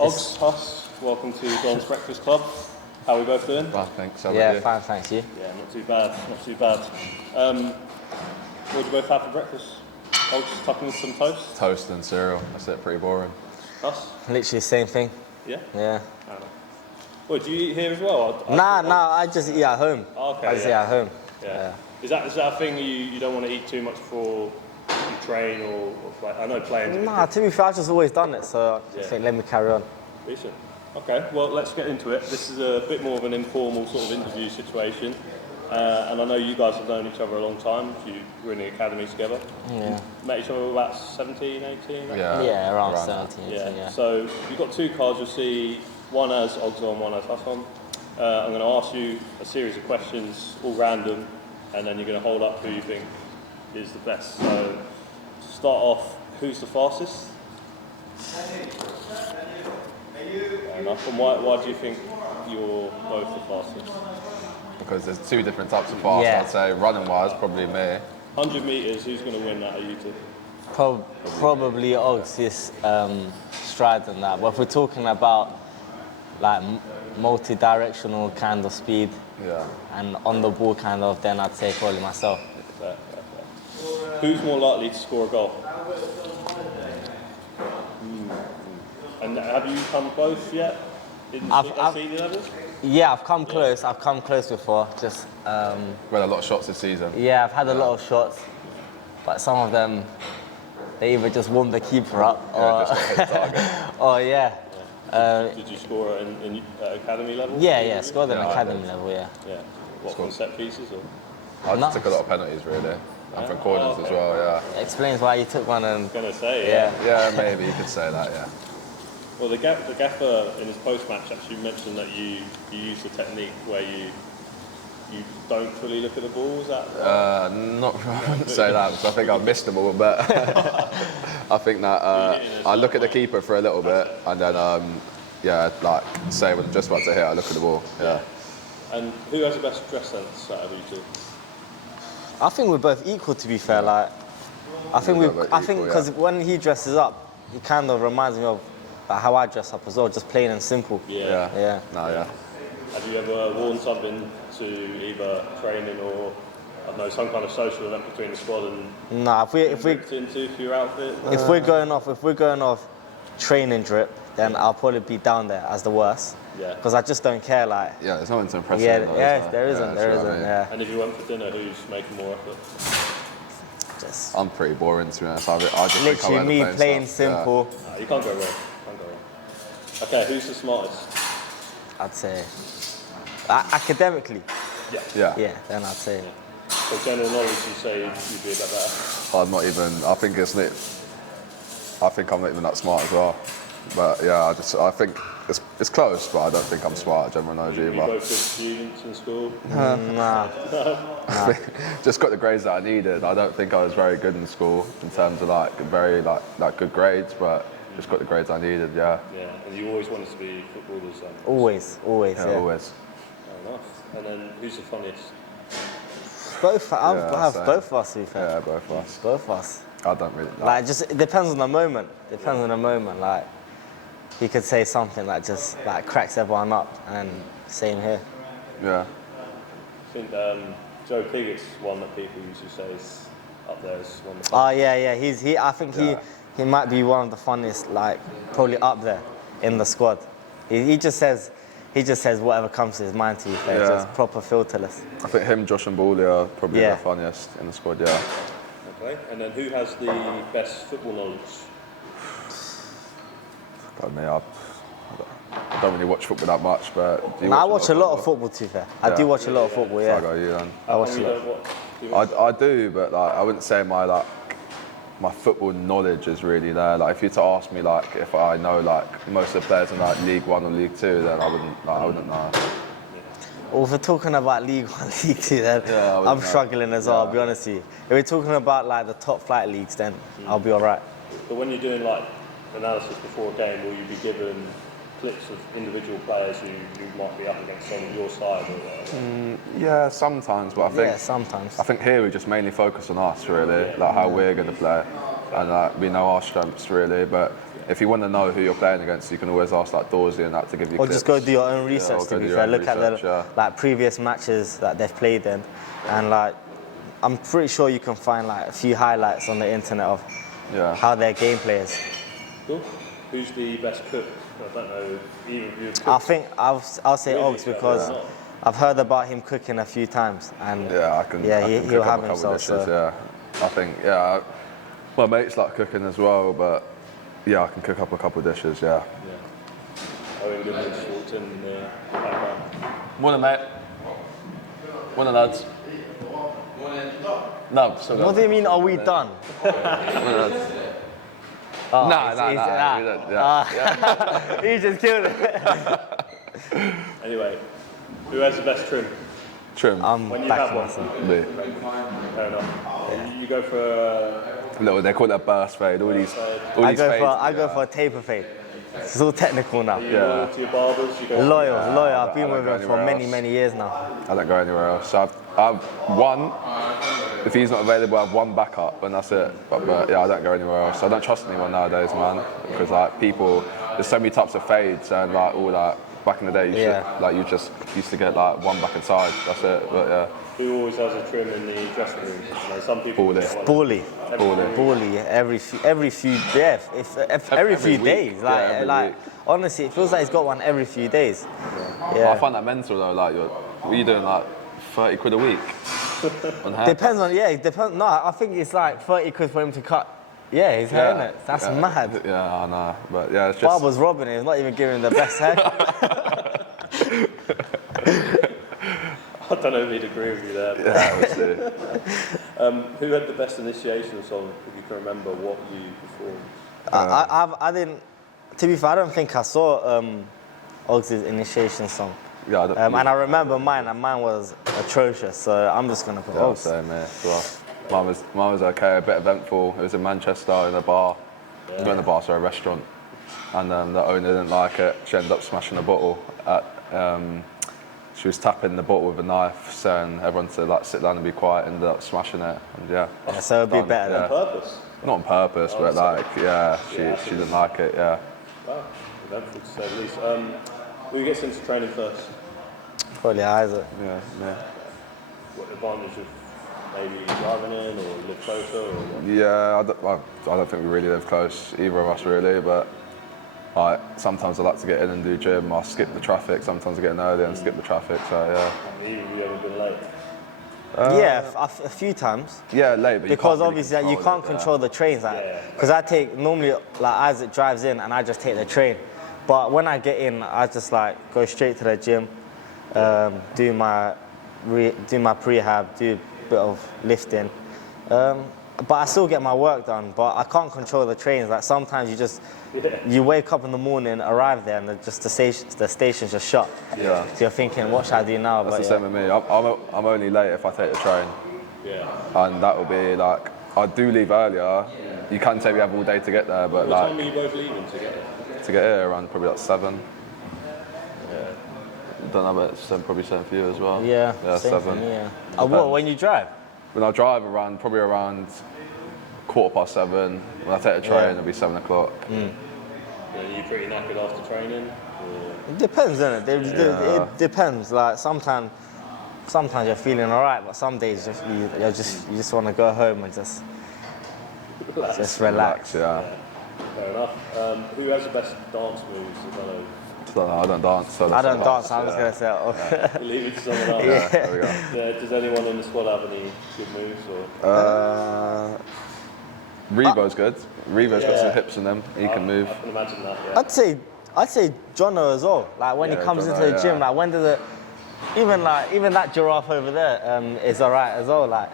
Ogs, Hus, welcome to Don's Breakfast Club. How are we both doing? Well, thanks. Fine, thanks. You? Yeah, not too bad, not too bad. What did you both have for breakfast? Ogs, tucking in some toast? Toast and cereal. That's it, pretty boring. Hus? Literally the same thing. Yeah? Yeah. I don't know. Well, do you eat here as well? I just eat at home. Oh, okay, I just eat at home. Yeah. Is that a thing you don't want to eat too much before you train or play? I know playing. Nah, to be fair, I've just always done it, so I think let me carry on. Decent. Okay, well, let's get into it. This is a bit more of an informal sort of interview situation. And I know you guys have known each other a long time. You were in the academy together. Yeah. Met each other about 17, 18? Yeah, around 17, 18, yeah. So you've got two cards. You'll see one has Ogs on, one has Hus on. I'm going to ask you a series of questions, all random, and then you're going to hold up who you think is the best. So to start off, who's the fastest? Fair enough. And why do you think you're both the fastest? Because there's two different types of fast. Yeah. I'd say running-wise, probably me. 100 metres, who's going to win that? Are you two? Probably Ogs, this stride and that. But if we're talking about like multi-directional kind of speed and on the ball kind of, then I'd say probably myself. Fair. Who's more likely to score a goal? And have you come close yet in senior levels? Yeah, I've come close. I've come close before. Just We had a lot of shots this season. yeah, I've had a lot of shots, but some of them they either just warm the keeper up or Just hit the target. or Did you score in academy level? yeah, scored at Yeah, I academy did. level, yeah. Yeah. What, from set pieces or? I just Nice. took a lot of penalties, really. And from corners as well, yeah. Explains why you took one and I was going to say, yeah. Yeah, maybe you could say that, yeah. Well, the gaffer in his post-match actually mentioned that you use the technique where you don't fully look at the balls. I wouldn't say that, because I think I've missed them all, but I think that I look at the keeper for a little bit, and then, like, say when I'm just about to hit, I look at the ball, yeah. And who has the best dress sense out of you two? I think we're both equal, to be fair. Like, I think because when he dresses up, he kind of reminds me of how I dress up as well, just plain and simple. Yeah. No, yeah. Have you ever worn something to either training or I don't know, some kind of social event between the squad and Nah, if we into for your outfit? if we're going off training drip, then I'll probably be down there as the worst. Yeah. Because I just don't care. Like, Yeah, there's nothing to impress yeah, him, though, there isn't. Yeah. And if you went for dinner, who's making more effort? Just I'm pretty boring, to be honest. I just think I literally wear the me plain plain stuff, simple. Nah, you can't go wrong. Okay, who's the smartest? I'd say academically. Yeah. Yeah, then I'd say. So general knowledge, you say you'd be a bit better. I'm not even. I think I'm not even that smart as well. But yeah, I think it's close, but I don't think I'm smart at general knowledge You either. both good students in school? Nah. Just got the grades that I needed. I don't think I was very good in school in terms of like very like good grades, but just got the grades I needed. Yeah. Yeah, and you always wanted to be footballers then? Always. Yeah, always. Fair enough. And then who's the funniest? Both. I have same. both of us, to be fair. Yeah, both of us. Both of us. I don't really Like, just it depends on the moment. Like, he could say something that just like cracks everyone up, and same here. Yeah. I think Joe Piggott's one that people usually say is up there as one of the Oh yeah. I think he might be one of the funniest, like probably up there in the squad. He just says whatever comes to his mind, to be fair. Yeah. Just proper filterless. I think him, Josh and Bally are probably Yeah. the funniest in the squad, yeah. Okay, and then who has the best football knowledge? But me, I don't really watch football that much, but do you I watch a lot of football, to be fair. I do watch a lot of football, So I yeah. go you then. I watch a You lot. don't watch? Do you watch? I do, but like I wouldn't say my football knowledge is really there. Like if you were to ask me like if I know like most of the players in like League 1 or League 2, then I wouldn't know. Well, if we're talking about League 1, League 2, then Yeah, I wouldn't I'm know. struggling as well, I'll be honest with you. If we're talking about like the top flight leagues, then I'll be all right. But when you're doing like analysis before a game, will you be given clips of individual players who might be up against on your side or whatever? Yeah, sometimes, but I think Yeah, sometimes. I think here we just mainly focus on us really, like how we're going to play. and we know our strengths really. But if you want to know who you're playing against, you can always ask like Dorsey and that to give you. Or clips. just go do your own research. Or To go be do your fair, own look at the research, like previous matches that they've played in, and like I'm pretty sure you can find like a few highlights on the internet of how their gameplay is. Cool. Who's the best cook? I don't know. Either of you. I think I'll say Ogs because I've heard about him cooking a few times, and I can he'll cook have up a couple himself. dishes, So. I think my mates like cooking as well, but I can cook up a couple dishes. Yeah. Owen Goodman just walked in the background. Morning, mate. Morning, lads. No, so What do you mean? Are we done? He just killed it. Anyway, who has the best trim? Trim. When you back have to one. myself. Me. Fair enough. You go for No, they call it a burst fade. All these I fades, go for a taper fade. It's all technical now. loyal to your barbers. You go Loyal. I've I been don't with go him for anywhere many, else. many years now. I don't go anywhere else. So I've one. If he's not available, I have one backup, and that's it. But I don't go anywhere else. I don't trust anyone nowadays, man, because like people, there's so many types of fades, and like all that. Back in the day, you just used to get like one back and side. That's it. But Who always has a trim in the dressing room? You know, some people Baldy. get one. Bully every few week. days. Every week. Honestly, it feels like he's got one every few days. Yeah. I find that mental though. Like, what are you doing? Like 30 quid a week on hair? Depends on it depends. No, I think it's like 30 quid for him to cut. Yeah, his hair, innit? That's mad. Yeah, I know. But it's just. Barber's robbing him. He's not even giving him the best haircut. I don't know if he'd agree with you there. But who had the best initiation song? If you can remember what you performed. I didn't. To be fair, I don't think I saw Oggs' initiation song. Yeah, And I remember mine, and mine was atrocious. So I'm just gonna put Oggs. Same here as well. Mine was okay, a bit eventful. It was in Manchester in a bar. Not in a bar, sorry, a restaurant. And then the owner didn't like it. She ended up smashing a bottle. She was tapping the bottle with a knife, saying everyone to like sit down and be quiet. Ended up smashing it, and So it'd be better On than purpose? not on purpose, but like she didn't like it. Yeah. Wow, eventful to say the least. Who gets into training first? probably Isaac. Yeah. What advantage of maybe driving in or live closer? Or what? Yeah, I don't think we really live close, either of us really, but sometimes I like to get in and do gym. I skip the traffic, sometimes I get in early and skip the traffic, so yeah. Either of you ever been late? A few times. Yeah, late, but Because you obviously you can't control the trains. Yeah. Because I take, normally like Isaac drives in and I just take the train. But when I get in, I just like go straight to the gym, do my prehab, do a bit of lifting. But I still get my work done, but I can't control the trains. Like sometimes you wake up in the morning, arrive there, and the station's just shut. Yeah. So you're thinking, what should I do now? That's the same with me. I'm only late if I take the train. Yeah. And that will be like, I do leave earlier. You can say we have all day to get there, but What time like are you both leaving together? to get here around probably like 7. Yeah. Don't know, but it's probably 7 for you as well. Yeah, same 7. for me, yeah. What, when you drive? When I drive probably around 7:15. When I take the train, it'll be 7 o'clock. Are you pretty knackered after training? Or? It depends, doesn't it? It depends. Like sometimes you're feeling alright, but some days you just want to go home and just relax. Yeah. Fair enough. Who has the best dance moves? I don't dance. So I don't dance. I'm just gonna say. We'll leave it to someone else. Yeah, there we go. Yeah, does anyone in the squad have any good moves? Or? Revo's good. Revo's got some hips in them. He can move. I can imagine that. Yeah. I'd say Jono as well. Like when he comes Jono, into the gym, like when does it? Even that giraffe over there is alright as well. Like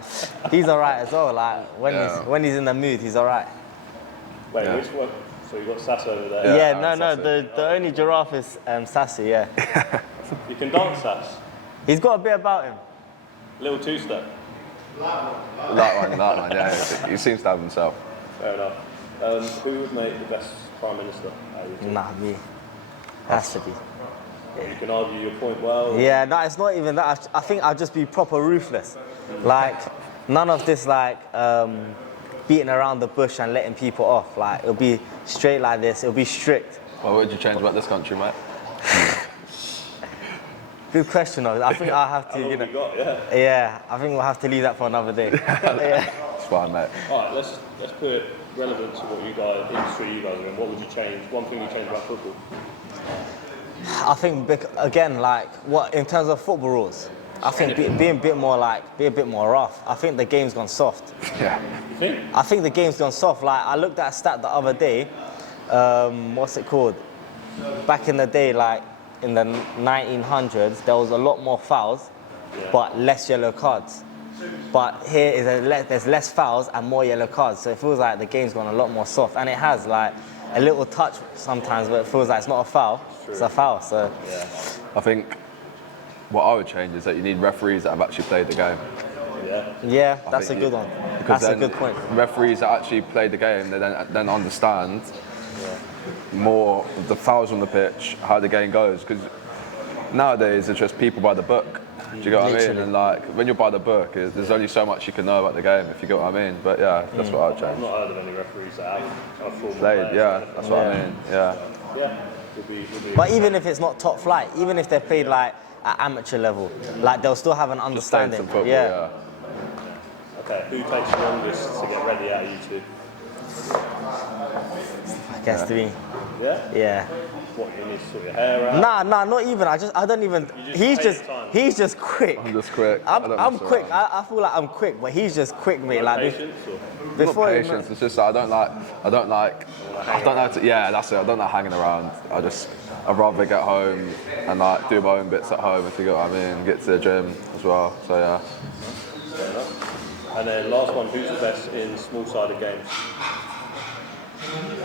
he's alright as well. Like when he's in the mood, he's alright. Wait, which one? So you got Sass over there? Yeah, no. The only giraffe is Sassy. Yeah. You can dance, Sass. He's got a bit about him. Little two-step. That one, yeah. He seems to have himself. Fair enough. Who would make the best Prime Minister? Nah, me. Has to be. You can argue your point well. Yeah, no, it's not even that. I think I'd just be proper ruthless. Like, none of this, like, beating around the bush and letting people off. Like, it'll be straight like this. It'll be strict. Well, what would you change about this country, mate? Good question, though. I think I'll have to, How long you know. have you got? Yeah. Yeah, I think we'll have to leave that for another day. Yeah. It's fine, mate. All right, let's put it relevant to what you guys, industry you guys are in. What would you change? One thing you change about football? I think, again, like, what in terms of football rules, I think being a bit more rough. I think the game's gone soft. Yeah. You think? I think the game's gone soft. Like, I looked at a stat the other day. What's it called? Back in the day, like in the 1900s, there was a lot more fouls, but less yellow cards. But here is there's less fouls and more yellow cards. So it feels like the game's gone a lot more soft, and it has like a little touch sometimes, but it feels like it's not a foul. It's a foul. So I think what I would change is that you need referees that have actually played the game. yeah, that's a good one. That's a good point. Referees that actually played the game, they then understand more of the fouls on the pitch, how the game goes. Because nowadays it's just people by the book. Do you get what I mean? Literally. And like when you're by the book, there's only so much you can know about the game, if you get what I mean. But yeah, that's what I'd I've change. not heard of any referees that have former Played, players. yeah, that's what I mean. Yeah. Yeah. Would be But even if it's not top flight, even if they've played like at amateur level, like they'll still have an Just playing understanding. some football, yeah. Okay, who takes the longest to get ready out of you two? I guess to me. Yeah? Yeah. What, you need to sort your hair out? Nah, not even. I don't even. You just take your time. He's just quick. I'm just quick. I don't I'm mess quick. around. I feel like I'm quick, but he's just quick, mate. Like Patience or? Not before. patience. It's just that I don't know. Yeah, that's it. I don't like hanging around. I'd rather get home and like do my own bits at home, if you get what I mean. Get to the gym as well. So yeah. Fair enough. And then last one, who's the best in small-sided games?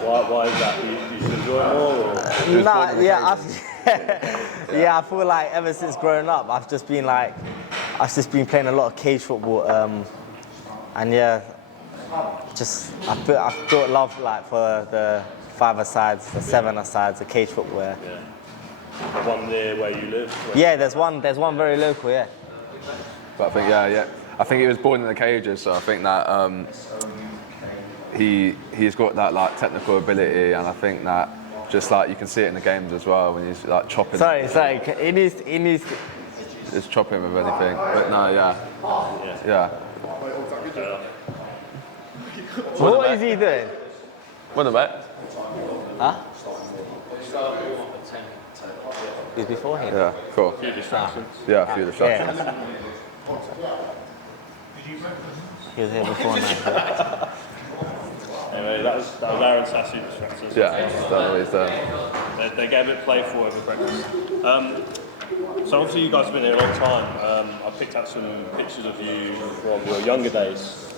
Why is that? You should enjoy it more? Or? Nah, yeah, yeah. I feel like ever since growing up, I've just been playing a lot of cage football, and yeah, I built love like for the 5-a-sides, the 7-a-sides, the cage football. Yeah. The one near where you live? Yeah, there's one very local. Yeah. But I think yeah. I think he was born in the cages, so I think that he's got that like technical ability, and I think that just like you can see it in the games as well when he's like chopping. Sorry. He needs. Just chopping with anything. But no, yeah. What is he doing? What about? Huh? He's before him. Yeah, cool. A few distractions. Yeah, a few distractions. Yeah. He was here before now. Anyway, that was Aaron Sassu distractions. Yeah, that's what he's done. They get a bit playful over breakfast. So obviously you guys have been here a long time. I picked out some pictures of you from your younger days.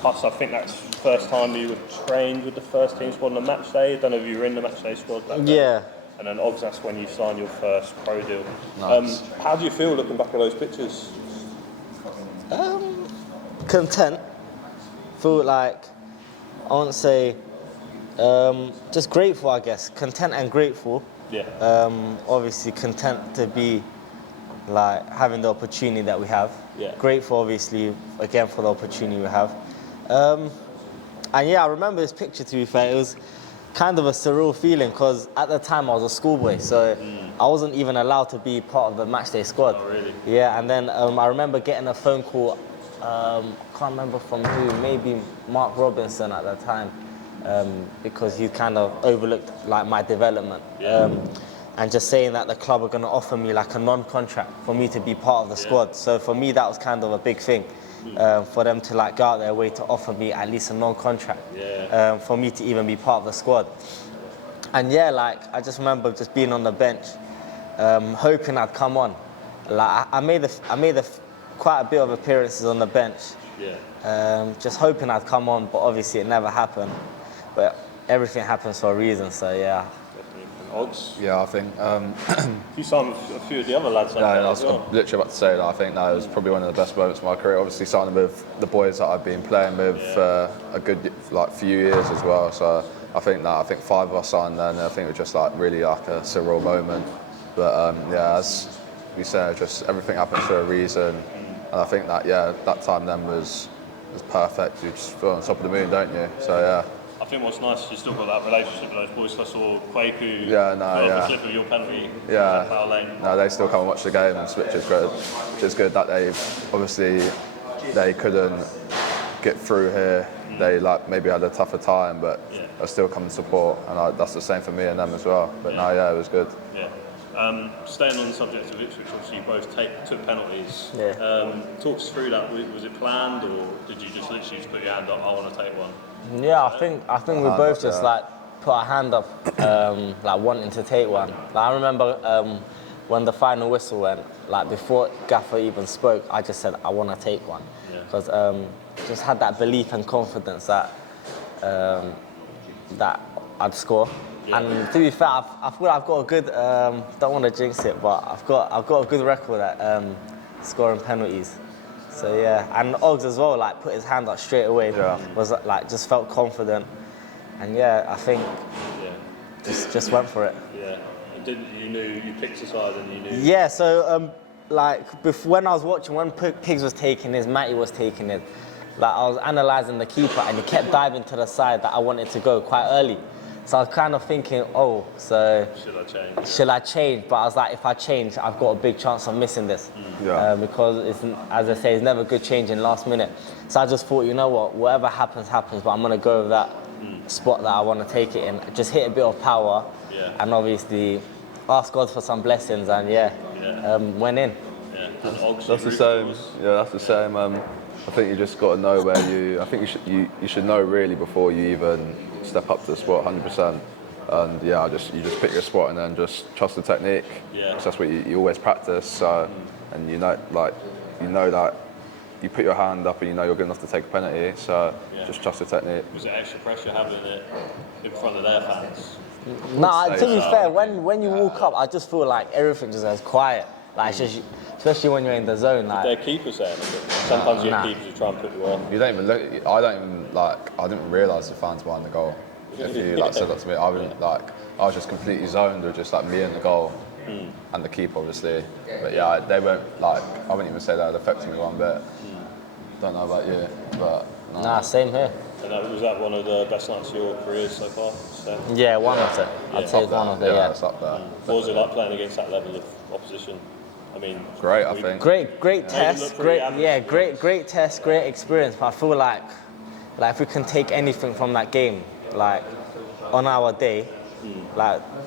Plus, I think that's the first time you were trained with the first team squad on a match day. I don't know if you were in the match day squad back then. Yeah. And then Ogs, that's when you signed your first pro deal. Nice. How do you feel looking back at those pictures? Content. Feel like, I won't say, just grateful, I guess. Content and grateful. Yeah. Obviously content to be like having the opportunity that we have. Yeah. Grateful, obviously, again for the opportunity we have. And yeah, I remember this picture, to be fair. It was kind of a surreal feeling because at the time I was a schoolboy, so I wasn't even allowed to be part of the matchday squad. Oh, really? Yeah, and then I remember getting a phone call, can't remember from who, maybe Mark Robinson at that time, because he kind of overlooked like my development. Yeah. And just saying that the club are going to offer me like a non-contract for me to be part of the squad. So for me, that was kind of a big thing, for them to like go out their way to offer me at least a non-contract, for me to even be part of the squad. And yeah, like I just remember just being on the bench, hoping I'd come on. Like I made quite a bit of appearances on the bench, just hoping I'd come on, but obviously it never happened. But everything happens for a reason, so yeah. Ogs? Yeah, I think. You signed a few of the other lads. I was literally about to say that. I think that was probably one of the best moments of my career. Obviously, signing with the boys that I've been playing with a good like few years as well. So I think 5 of us signed then. I think it was just like really like a surreal moment. But yeah, as we say, just everything happens for a reason. And I think that that time then was was perfect. You just feel on top of the moon, don't you? So yeah. I think what's nice is you still got that relationship with those boys. I saw Kwaku, the slip of your penalty, foul lane. No, they still come and watch the game, which is good. Which is good that they couldn't get through here. They maybe had a tougher time, but they still come and support, and that's the same for me and them as well. But it was good. Yeah. Staying on the subject of Ipswich, obviously you both took penalties. Yeah. Talk us through that. Was it planned, or did you just literally put your hand up? I want to take one. Yeah, I think we both just put our hand up, wanting to take one. I remember when the final whistle went, before Gaffer even spoke, I just said I want to take one, because just had that belief and confidence that I'd score. Yeah. And to be fair, I feel I've got a good. Don't want to jinx it, but I've got a good record at scoring penalties. So yeah, and Ogs as well, put his hand up straight away. Yeah. Was just felt confident, and I think just went for it. Yeah, you knew you picked a side and you knew. Yeah, so when I was watching, when Pigs was taking his, Matty was taking it, I was analysing the keeper and he kept diving to the side that I wanted to go quite early. So I was kind of thinking, so should I change? But I was like, if I change, I've got a big chance of missing this. Because, as I say, it's never good changing last minute. So I just thought, you know what, whatever happens, but I'm going to go with that spot that I want to take it in. Just hit a bit of power and obviously ask God for some blessings and went in. Yeah. And Ogs, that's the same. Yeah, that's the same. I think you just got to know where I think you should know really before you even step up to the spot 100%. And you just pick your spot and then just trust the technique. Yeah. That's what you always practice. So, and you know that you put your hand up and you know you're good enough to take a penalty. So just trust the technique. Was it extra pressure having it in front of their fans? No, to be fair, when you walk up, I just feel like everything just goes quiet. It's just, especially when you're in the zone. Their keeper saying it. Sometimes you have keepers who try and put you off. You don't even look. I didn't realise the fans behind the goal. If you said that to me, I was just completely zoned with just me and the goal and the keeper, obviously. But they weren't I wouldn't even say that it affected me one bit. Don't know about you, but no. Nah, same here. And was that one of the best nights of your careers so far? So, yeah, one of it. I'd say it's one of it. Yeah, it's up there. What was it like playing against that level of opposition? I mean, great. I think great test. Great test. Great experience. But I feel like if we can take anything from that game, on our day,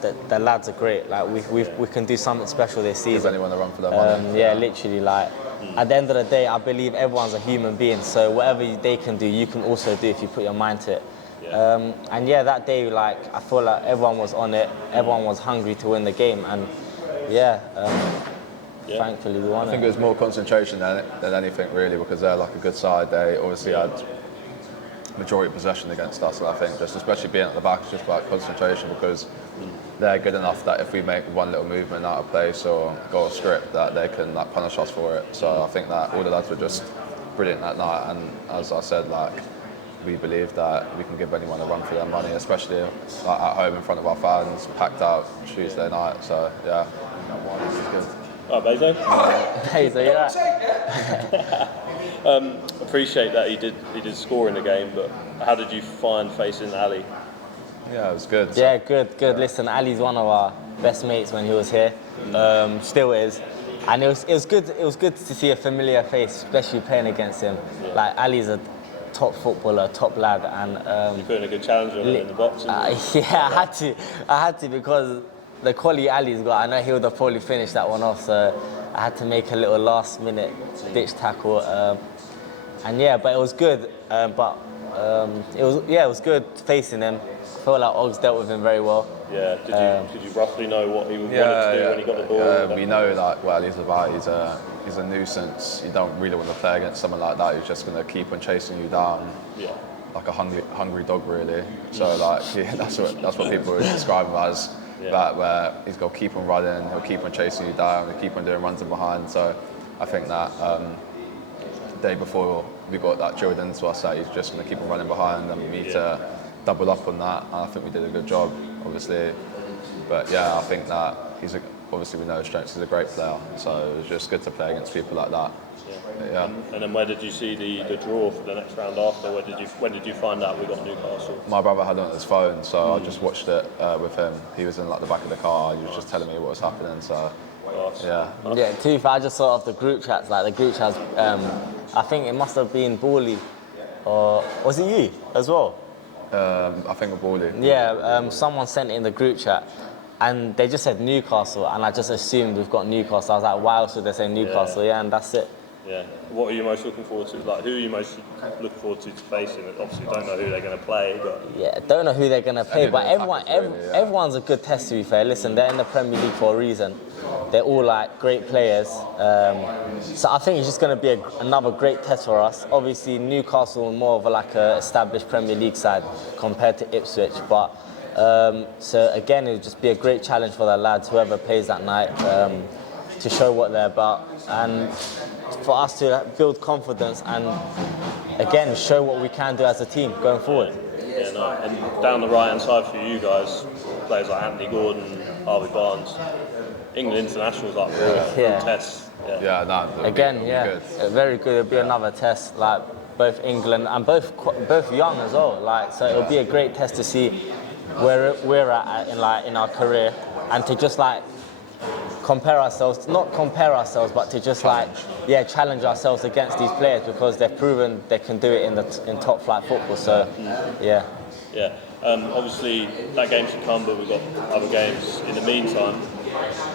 the lads are great. We can do something special this season. Give anyone a run for their money. Literally. At the end of the day, I believe everyone's a human being. So whatever they can do, you can also do if you put your mind to it. Yeah. That day, I feel like everyone was on it. Everyone was hungry to win the game, and thankfully we won. I think it was more concentration than anything really, because they're a good side. They obviously had majority possession against us, and I think just especially being at the back is just about concentration, because they're good enough that if we make one little movement out of place or go off script, that they can punish us for it. So I think that all the lads were just brilliant that night, and as I said, we believe that we can give anyone a run for their money, especially at home in front of our fans, packed out Tuesday night. So yeah, this is good. All right, Bezo. Appreciate that he did score in the game, but how did you find facing Ali? Yeah, it was good. Yeah, good. Listen, Ali's one of our best mates when he was here, still is, and it was good. It was good to see a familiar face, especially playing against him. Ali's a top footballer, top lad, and you put in a good challenge on him in the box. I had to because the quality Ali's got, I know he would have probably finished that one off, so I had to make a little last-minute ditch tackle, but it was good. It was good facing him. I felt like Ogs dealt with him very well. Yeah, did you roughly know what he wanted to do when he got the ball? We know what he's about. He's a nuisance. You don't really want to play against someone like that who's just going to keep on chasing you down. Yeah. Like a hungry dog, really. So that's what people describe him as. Yeah. That where he's got to keep on running, he'll keep on chasing you down, he'll keep on doing runs in behind. So I think that the day before we got that drilled into us that he's just going to keep on running behind, and we need to double up on that. And I think we did a good job, obviously. But yeah, I think that obviously we know his strengths. He's a great player, so it was just good to play against people like that. Yeah. And then where did you see the draw for the next round after? When did you find out we got Newcastle? My brother had it on his phone, so I just watched it with him. He was in like the back of the car. He was just telling me what was happening. So yeah. Yeah, to be fair, I just saw off the group chats. Like the group chats, I think it must have been Bally, or was it you as well? I think with Bally. Yeah, someone sent it in the group chat, and they just said Newcastle, and I just assumed we've got Newcastle. I was like, why else would they say Newcastle? Yeah, and that's it. Yeah. What are you most looking forward to? Like, who are you most looking forward to facing? Obviously, don't know who they're going to play, but yeah, don't know who they're going to play, but everyone's a good test. To be fair, listen, they're in the Premier League for a reason. They're all like great players, so I think it's just going to be another great test for us. Obviously, Newcastle more of like a established Premier League side compared to Ipswich, but so again, it'll just be a great challenge for the lads, whoever plays that night, to show what they're about and for us to build confidence and again show what we can do as a team going forward. Yeah, no. And down the right hand side for you guys, players like Anthony Gordon, Harvey Barnes, England internationals like real tests. Yeah, no. Again, good. Very good. It'll be another test, like both England and both young as well. Like so, it'll be a great test to see where we're at in our career and to just like not compare ourselves, but to just challenge ourselves against these players because they've proven they can do it in top flight football. So, yeah. Yeah. Obviously, that game's to come, but we've got other games in the meantime.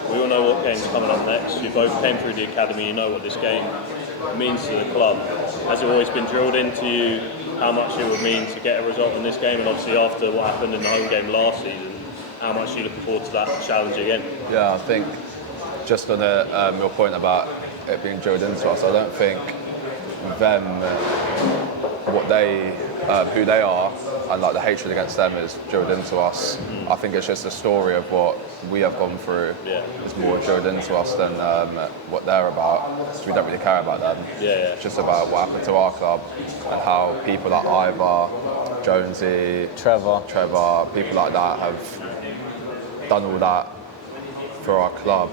We all know what game's coming up next. You both came through the academy. You know what this game means to the club. Has it always been drilled into you how much it would mean to get a result in this game? And obviously, after what happened in the home game last season, how much are you looking forward to that challenge again? Yeah, I think just on your point about it being drilled into us, I don't think them, who they are, and like the hatred against them is drilled into us. I think it's just a story of what we have gone through. Yeah. It's more drilled into us than what they're about. So we don't really care about them. It's just about what happened to our club and how people like Ivor, Jonesy, Trevor, people like that have done all that for our club.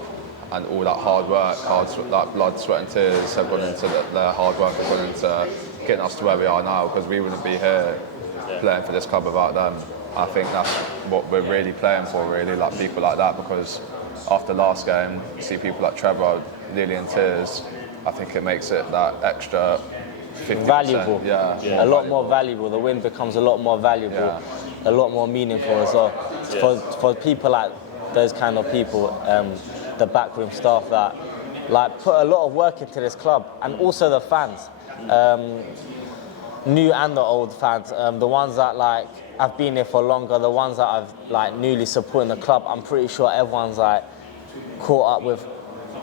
And all that hard work, like blood, sweat and tears have gone into their hard work, have gone into getting us to where we are now, because we wouldn't be here playing for this club without them. I think that's what we're really playing for, really, like people like that, because after last game, you see people like Trevor nearly in tears. I think it makes it that extra 50%. Valuable. A lot more valuable. The win becomes a lot more valuable, a lot more meaningful as well. For people like those kind of people, the backroom staff that like put a lot of work into this club, and also the fans, new and the old fans, the ones that like have been here for longer, the ones that have like newly supporting the club. I'm pretty sure everyone's like caught up with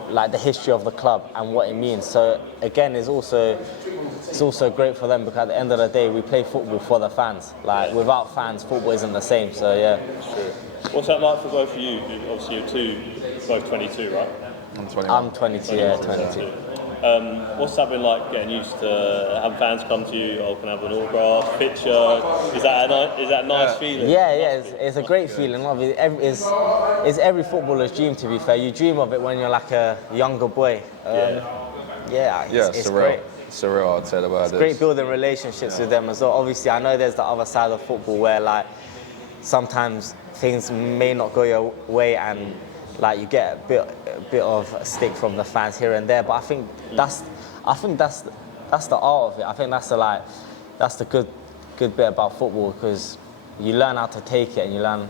like the history of the club and what it means. So again, it's also great for them, because at the end of the day, we play football for the fans. Like without fans, football isn't the same. So yeah. Sure. What's that like for both of you? Obviously, you're both 22, right? I'm 21. I'm 22, 22. What's that been like, getting used to having fans come to you, can I have an autograph, picture? Is that a nice feeling? Yeah, it's a great feeling. It's every footballer's dream, to be fair. You dream of it when you're like a younger boy. It's surreal. Great. Surreal, I'd say the word. It's great building relationships with them as well. Obviously, I know there's the other side of football where like sometimes things may not go your way and like you get a bit of a stick from the fans here and there. But I think that's the art of it. I think that's the good bit about football, because you learn how to take it and you learn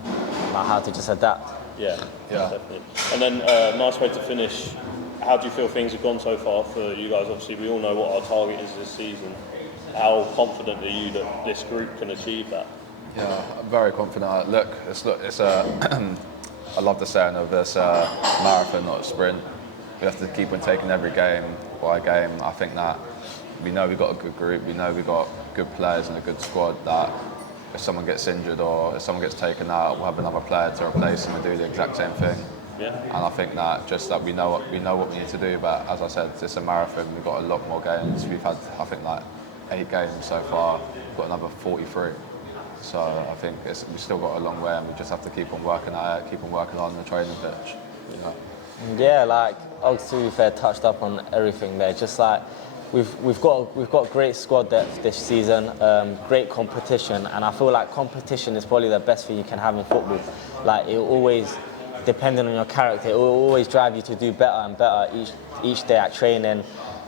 like how to just adapt. Yeah, definitely. And then nice way to finish. How do you feel things have gone so far for you guys? Obviously, we all know what our target is this season. How confident are you that this group can achieve that? Yeah, I'm very confident. Look, it's a. I love the saying of this marathon, not a sprint. We have to keep on taking every game by game. I think that we know we've got a good group. We know we've got good players and a good squad. That if someone gets injured or if someone gets taken out, we'll have another player to replace them and do the exact same thing. Yeah. And I think that just that we know what we need to do. But as I said, it's a marathon. We've got a lot more games. We've had, I think, like 8 games so far. We've got another 43. So I think we've still got a long way, and we just have to keep on working at it, keep on working on the training pitch. Yeah, like Ogs, to be fair, touched up on everything there. Just like we've got great squad depth this season, great competition, and I feel like competition is probably the best thing you can have in football. Like it always, depending on your character, it will always drive you to do better and better each day at training.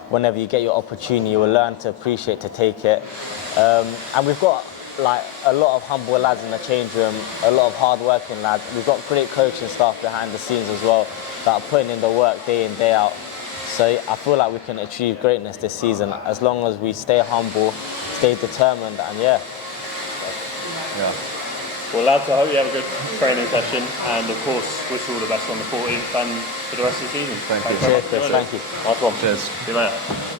Whenever you get your opportunity, you will learn to appreciate to take it. And we've got like a lot of humble lads in the change room, a lot of hard-working lads. We've got great coaching staff behind the scenes as well that are putting in the work day in, day out. So I feel like we can achieve greatness this season as long as we stay humble, stay determined, and yeah. Well, lads, I hope you have a good training session, and of course, wish you all the best on the 14th and for the rest of the season. Thank you. Cheers, Chris. Thank you. Nice one. Cheers. See you later.